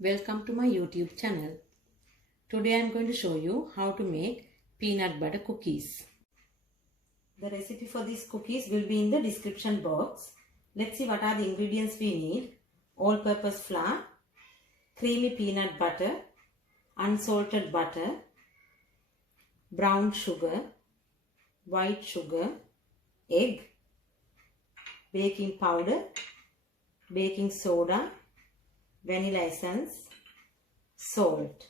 Welcome to my YouTube channel. Today I am going to show you how to make peanut butter cookies. The recipe for these cookies will be in the description box. Let's see what are the ingredients we need. All-purpose flour, creamy peanut butter, unsalted butter, brown sugar, white sugar, egg, baking powder, baking soda, vanilla essence, salt.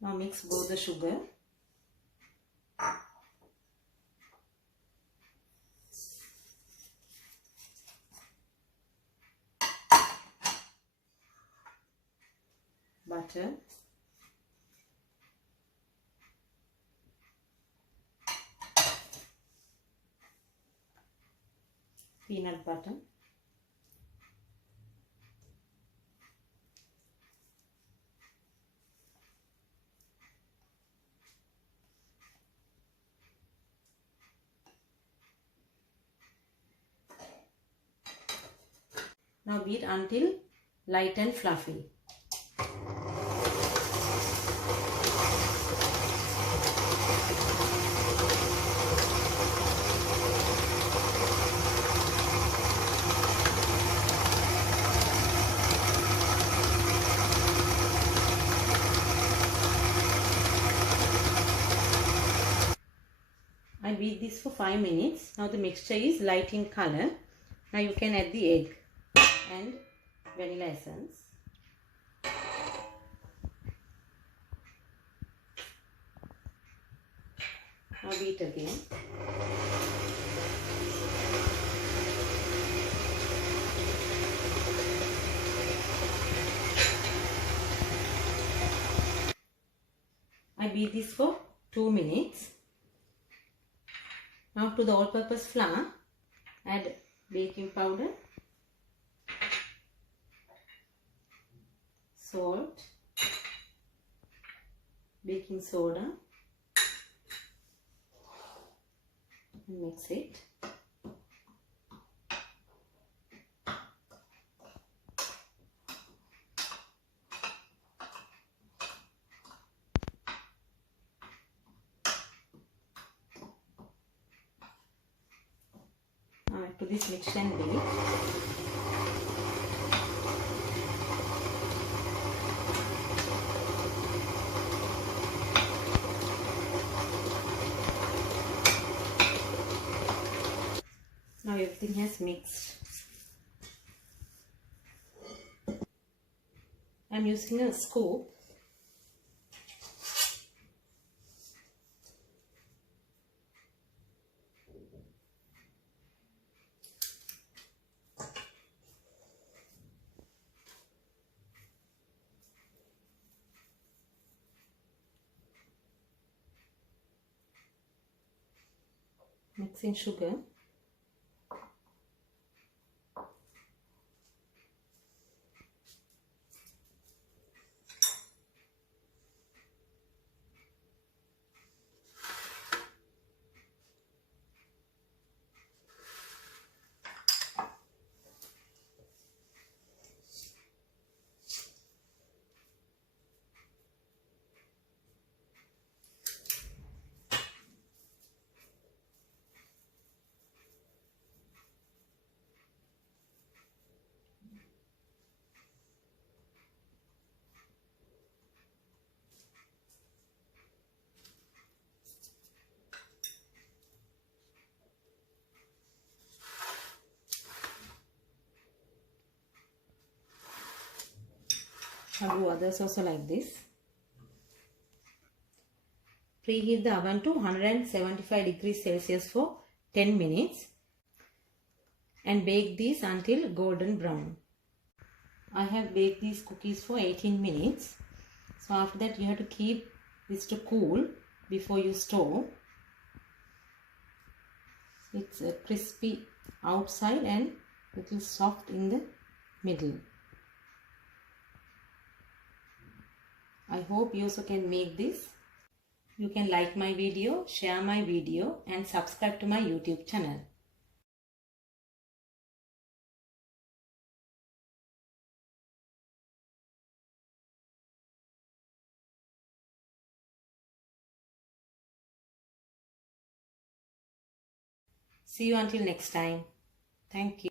Now mix both the sugar, butter, peanut butter, now beat until light and fluffy. I beat this for 5 minutes. Now the mixture is light in color. Now you can add the egg and vanilla essence. Now beat again. I beat this for 2 minutes. Now to the all-purpose flour, add baking powder, salt, baking soda, and mix it. Now add to this mixture and beat. Now everything has mixed. I am using a scoop. Mixing sugar. I'll do others also like this. Preheat the oven to 175 degrees Celsius for 10 minutes and bake these until golden brown. I have baked these cookies for 18 minutes. So after that you have to keep this to cool before you store. It's crispy outside and little soft in the middle. I hope you also can make this. You can like my video, share my video and subscribe to my YouTube channel. See you until next time. Thank you.